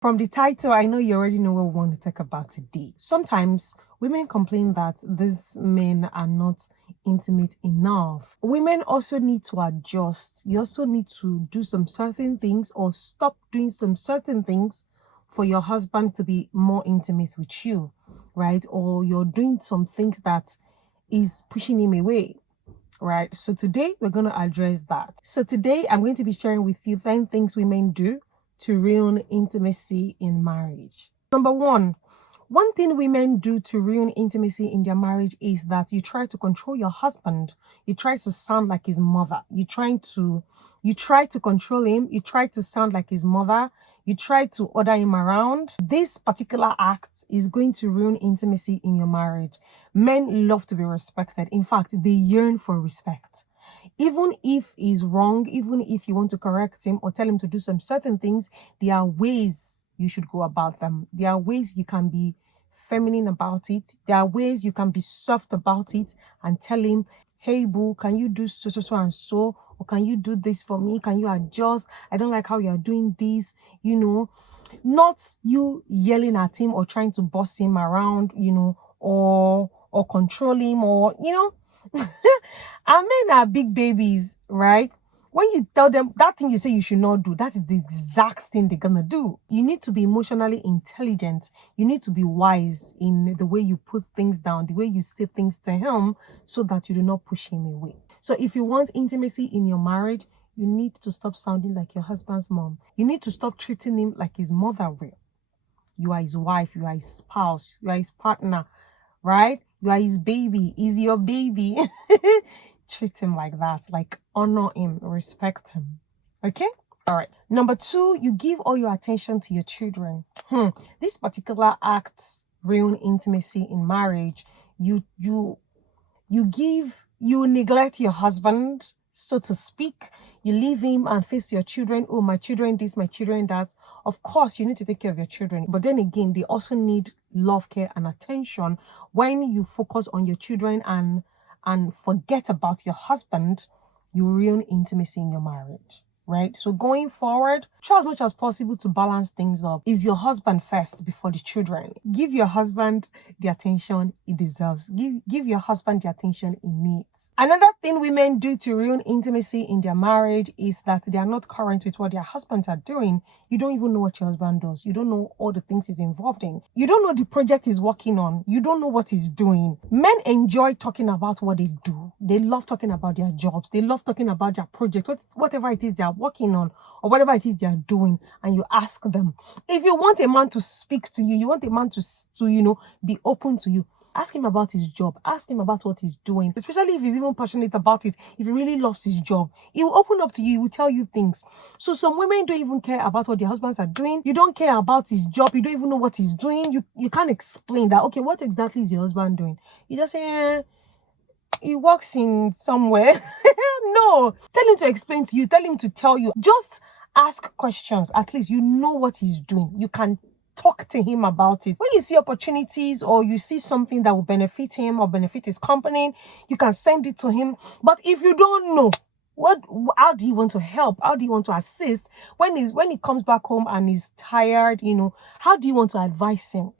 From the title, I know you already know what we want to talk about today. Sometimes women complain that these men are not intimate enough. Women also need to adjust. You also need to do some certain things or stop doing some certain things for your husband to be more intimate with you, right? Or you're doing some things that is pushing him away. Right, so today we're going to address that. So today I'm going to be sharing with you 10 things women do to ruin intimacy in marriage. Number one thing women do to ruin intimacy in their marriage is that you try to control your husband. You try to sound like his mother. You try to control him. You try to sound like his mother. You try to order him around. This particular act is going to ruin intimacy in your marriage. Men love to be respected. In fact, they yearn for respect. Even if he's wrong, even if you want to correct him or tell him to do some certain things, there are ways you should go about them. There are ways you can be feminine about it. There are ways you can be soft about it and tell him, hey boo, can you do so and so? Or can you do this for me? Can you adjust? I don't like how you're doing this, not you yelling at him or trying to boss him around, or control him, or our men are big babies, right? When you tell them that thing you say you should not do, that is the exact thing they're gonna do. You need to be emotionally intelligent. You need to be wise in the way you put things down, the way you say things to him, so that you do not push him away. So if you want intimacy in your marriage, you need to stop sounding like your husband's mom. You need to stop treating him like his mother will. You are his wife, you are his spouse, you are his partner, right? You are his baby, he's your baby. Treat him like that, like honor him, respect him. Okay? All right. Number two, you give all your attention to your children. This particular act ruin intimacy in marriage. You neglect your husband, so to speak. You leave him and face your children. Oh, my children this, my children that. Of course, you need to take care of your children. But then again, they also need love, care, and attention. When you focus on your children and forget about your husband, you ruin intimacy in your marriage. Right? So going forward, try as much as possible to balance things up. Is your husband first before the children? Give your husband the attention he deserves. Give your husband the attention he needs. Another thing women do to ruin intimacy in their marriage is that they are not current with what their husbands are doing. You don't even know what your husband does. You don't know all the things he's involved in. You don't know the project he's working on. You don't know what he's doing. Men enjoy talking about what they do. They love talking about their jobs. They love talking about their project, whatever it is they are working on or whatever it is they are doing. And you ask them. If you want a man to speak to you, you want a man to be open to you, ask him about his job. Ask him about what he's doing, especially if he's even passionate about it. If he really loves his job, he will open up to you. He will tell you things. So some women don't even care about what their husbands are doing. You don't care about his job. You don't even know what he's doing. You can't explain that. Okay, what exactly is your husband doing? You just say, he works in somewhere. No, tell him to explain to you. Tell him to tell you. Just ask questions. At least you know what he's doing. You can talk to him about it. When you see opportunities or you see something that will benefit him or benefit his company, you can send it to him. But if you don't know, how do you want to help? How do you want to assist when he comes back home and he's tired? How do you want to advise him?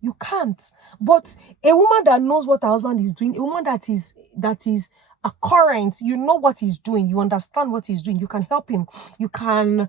You can't. But a woman that knows what her husband is doing, a woman that is a current, you know what he's doing, you understand what he's doing, you can help him, you can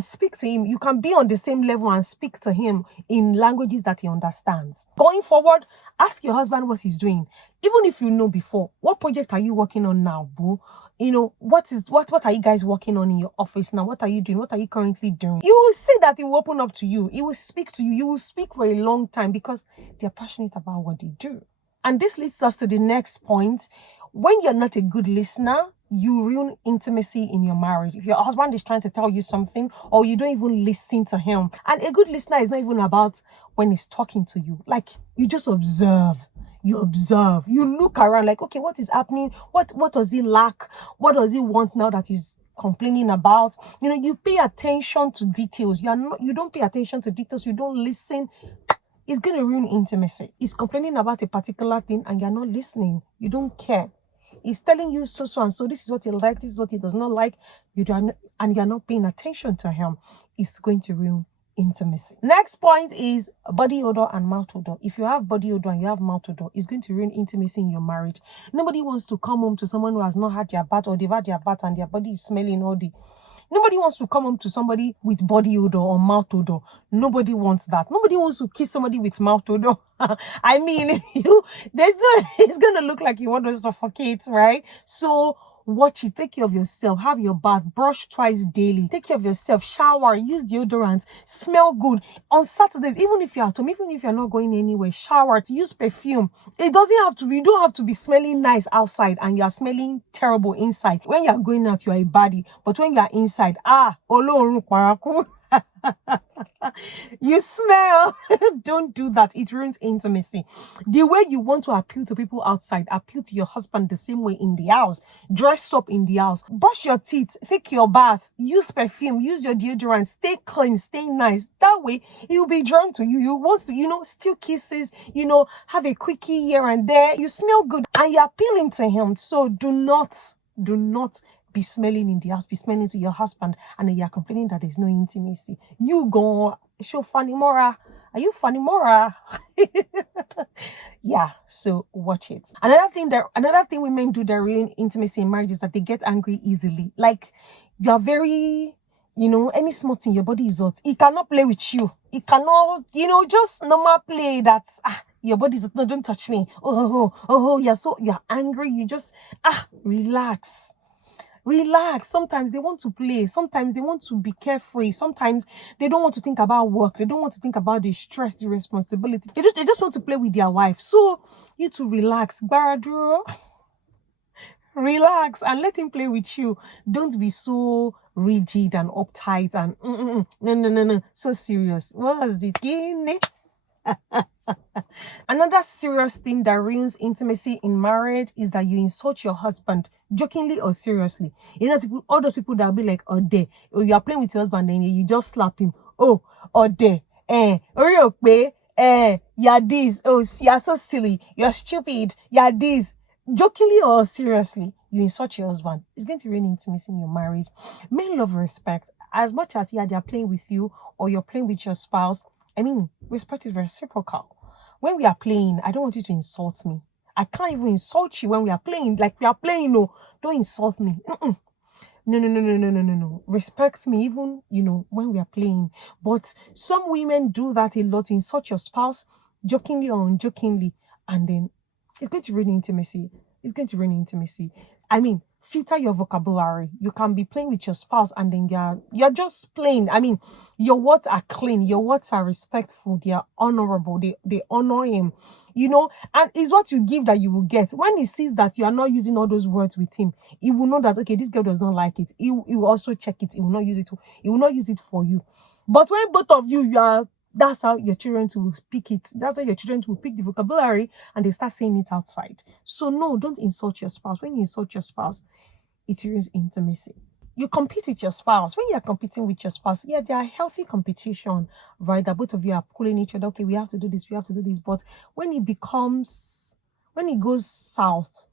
speak to him, you can be on the same level and speak to him in languages that he understands. Going forward, ask your husband what he's doing. Even if you know before, what project are you working on now, boo? What are you guys working on in your office now? What are you doing? What are you currently doing? You will see that he will open up to you. He will speak to you. You will speak for a long time because they're passionate about what they do. And this leads us to the next point. When you're not a good listener, you ruin intimacy in your marriage. If your husband is trying to tell you something or you don't even listen to him. And a good listener is not even about when he's talking to you. Like, you just observe. You observe. You look around like, okay, what is happening? What does he lack? What does he want now that he's complaining about? You pay attention to details. You don't pay attention to details. You don't listen. It's going to ruin intimacy. He's complaining about a particular thing and you're not listening. You don't care. He's telling you so and so. This is what he likes. This is what he does not like. And you're not paying attention to him. It's going to ruin intimacy. Next point is body odor and mouth odor. If you have body odor and you have mouth odor, it's going to ruin intimacy in your marriage. Nobody wants to come home to someone who has not had their bath, or they've had their bath and their body is smelling all day. Nobody wants to come home to somebody with body odor or mouth odor. Nobody wants that. Nobody wants to kiss somebody with mouth odor. I mean, it's gonna look like you want to suffocate, right? So watch it. Take care of yourself. Have your bath. Brush twice daily. Take care of yourself. Shower. Use deodorant. Smell good. On Saturdays, even if you're at home, even if you're not going anywhere, shower. To use perfume. It doesn't have to be. You don't have to be smelling nice outside and you're smelling terrible inside. When you're going out, you're a baddie. But when you're inside, Olorun paraku. You smell. Don't do that. It ruins intimacy. The way you want to appeal to people outside, appeal to your husband the same way in the house. Dress up in the house. Brush your teeth. Take your bath. Use perfume. Use your deodorant. Stay clean. Stay nice. That way, he will be drawn to you. You want to, steal kisses, have a quickie here and there. You smell good and you're appealing to him. So do not be smelling in the house, be smelling to your husband, and then you're complaining that there's no intimacy. You go show Fanny Mora. Are you Fanny Mora? Yeah, so watch it. Another thing women do that ruin intimacy in marriage is that they get angry easily. Like, you are very, any small thing, your body is hot. He cannot play with you. He cannot, just normal play that, your body is, no, don't touch me. You're angry. You just, relax. Relax. Sometimes they want to play. Sometimes they want to be carefree. Sometimes they don't want to think about work. They don't want to think about the stress, the responsibility. They just want to play with their wife. So you to relax. Baraduro. Relax and let him play with you. Don't be so rigid and uptight and no. So serious. What was it? Another serious thing that ruins intimacy in marriage is that you insult your husband jokingly or seriously. All those people that will be like, oh, there, you are playing with your husband and you just slap him. Oh, there, you're this. Oh, you're so silly. You're stupid. You're this. Jokingly or seriously, you insult your husband. It's going to ruin intimacy in your marriage. Men love respect. As much as they're playing with you or you're playing with your spouse, respect is reciprocal. When we are playing, I don't want you to insult me. I can't even insult you when we are playing. Like we are playing, no. Don't insult me. No. Respect me even, when we are playing. But some women do that a lot. Insult your spouse, jokingly or unjokingly. And then it's going to ruin intimacy. It's going to ruin intimacy. Filter your vocabulary. You can be playing with your spouse and then you're just playing. Your words are clean. Your words are respectful. They are honorable. They honor him. And it's what you give that you will get. When he sees that you are not using all those words with him, he will know that, okay, this girl does not like it. He will also check it. He will not use it. He will not use it for you. But when both of you, that's how your children will pick it. That's how your children will pick the vocabulary and they start saying it outside. So no, don't insult your spouse. When you insult your spouse, it ruins intimacy. You compete with your spouse. When you are competing with your spouse, they are healthy competition, right? That both of you are pulling each other. Okay, we have to do this, we have to do this. But when it goes south,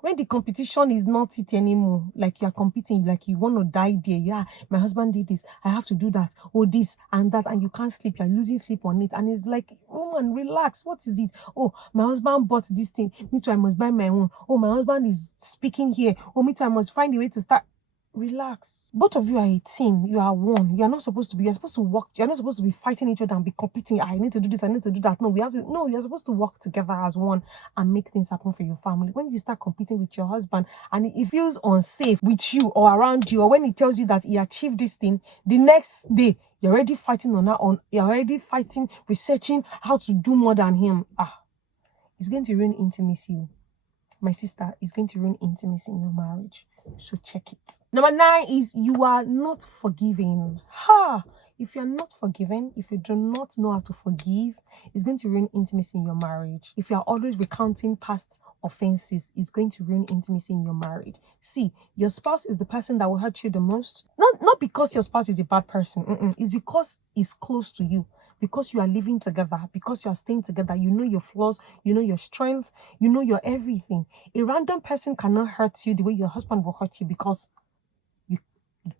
when the competition is not it anymore, like you are competing, like you want to die there. Yeah, my husband did this. I have to do that. Oh, this and that. And you can't sleep. You're losing sleep on it. And it's like, woman, relax. What is it? Oh, my husband bought this thing. Me too, I must buy my own. Oh, my husband is speaking here. Oh, me too, I must find a way to start. Relax. Both of you are a team. You are one. You're supposed to work. You're not supposed to be fighting each other and be competing. I need to do this. I need to do that. No, you're supposed to work together as one and make things happen for your family. When you start competing with your husband and he feels unsafe with you or around you, or when he tells you that he achieved this thing, the next day, you're already fighting you're already fighting, researching how to do more than him. It's going to ruin intimacy. My sister, is going to ruin intimacy in your marriage. So check it. Number 9 is you are not forgiving. If you're not forgiving, if you do not know how to forgive, it's going to ruin intimacy in your marriage. If you're always recounting past offenses, it's going to ruin intimacy in your marriage. See, your spouse is the person that will hurt you the most. Not because your spouse is a bad person. It's because he's close to you. Because you are living together, because you are staying together, you know your flaws, you know your strength, you know your everything. A random person cannot hurt you the way your husband will hurt you because you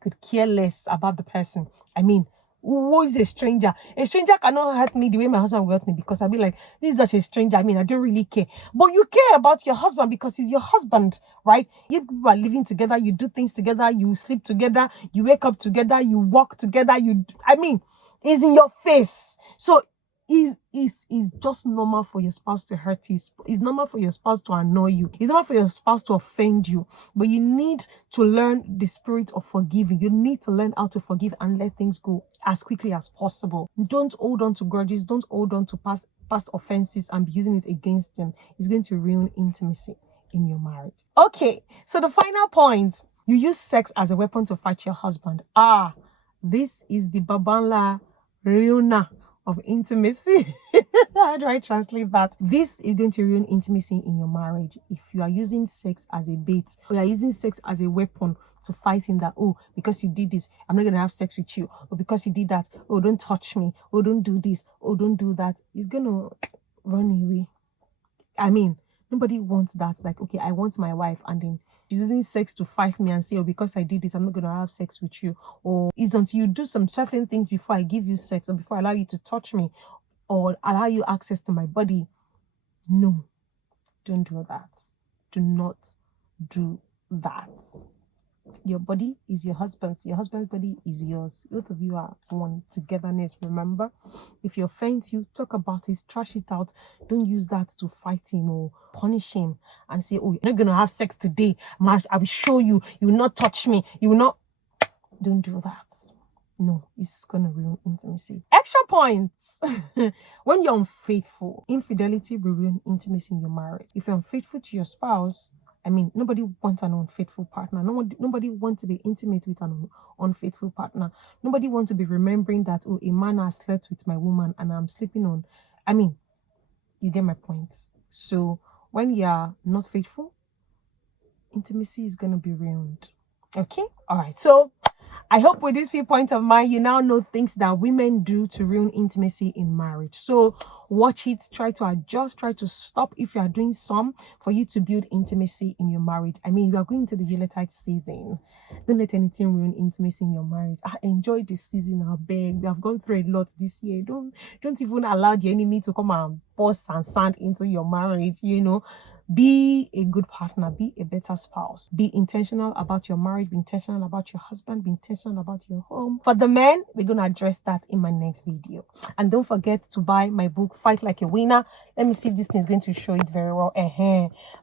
could care less about the person. Who is a stranger? A stranger cannot hurt me the way my husband will hurt me, because I'll be like, this is just a stranger. I mean, I don't really care. But you care about your husband because he's your husband, right? You people are living together, you do things together, you sleep together, you wake up together, you walk together, I mean, it's in your face. So is just normal for your spouse to hurt you. It's normal for your spouse to annoy you. It's normal for your spouse to offend you. But you need to learn the spirit of forgiving. You need to learn how to forgive and let things go as quickly as possible. Don't hold on to grudges. Don't hold on to past offenses and be using it against them. It's going to ruin intimacy in your marriage. Okay, so the final point: you use sex as a weapon to fight your husband. This is the Babanla Riona of intimacy. How do I translate that? This is going to ruin intimacy in your marriage if you are using sex as a bait, or you are using sex as a weapon to fight him, that, oh, because you did this, I'm not going to have sex with you, or because you did that, oh, don't touch me, oh, don't do this, oh, don't do that. He's going to run away. I mean, nobody wants that. Like, okay, I want my wife, and then she's using sex to fight me and say, oh, because I did this, I'm not going to have sex with you. Or it's until you do some certain things before I give you sex, or before I allow you to touch me, or allow you access to my body. No, don't do that. Do not do that. Your body is your husband's. Your husband's body is yours. Both of you are one. Togetherness, remember? If he offends you, talk about it, trash it out. Don't use that to fight him or punish him and say, oh, you're not going to have sex today. I will show you. You will not touch me. You will not. Don't do that. No, it's going to ruin intimacy. Extra points. When you're unfaithful, infidelity will ruin intimacy in your marriage. If you're unfaithful to your spouse, I mean, nobody wants an unfaithful partner. Nobody wants to be intimate with an unfaithful partner. Nobody wants to be remembering that, oh, a man has slept with my woman and I'm sleeping on. I mean, you get my point. So when you are not faithful, intimacy is going to be ruined. Okay? All right. So I hope with these few points of mine, you now know things that women do to ruin intimacy in marriage. So watch it, try to adjust, try to stop if you are doing some, for you to build intimacy in your marriage. I mean, you are going to the Yuletide season. Don't let anything ruin intimacy in your marriage. Enjoy this season, I beg. We have gone through a lot this year. Don't even allow the enemy to come and pour sand into your marriage, you know. Be a good partner, be a better spouse, be intentional about your marriage, be intentional about your husband, be intentional about your home. For the men, we're going to address that in my next video. And don't forget to buy my book, Fight Like a Winner. Let me see if this thing is going to show it very well.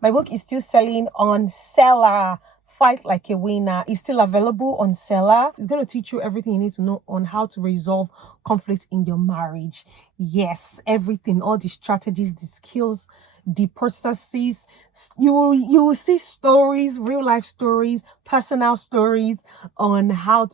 My book is still selling on Seller. Fight Like a Winner is still available on Seller. It's going to teach you everything you need to know on how to resolve conflict in your marriage. Yes, everything, all the strategies, the skills, the processes. You will see stories, real life stories, personal stories on how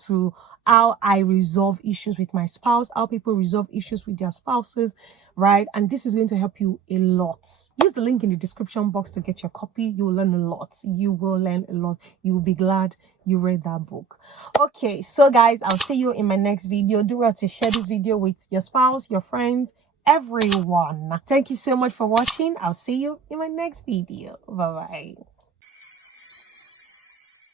I resolve issues with my spouse, how people resolve issues with their spouses, right? And this is going to help you a lot. Use the link in the description box to get your copy. You will learn a lot. You will learn a lot. You will be glad you read that book. Okay, so guys, I'll see you in my next video. Do well to share this video with your spouse, your friends, everyone. Thank you so much for watching. I'll see you in my next video. Bye-bye.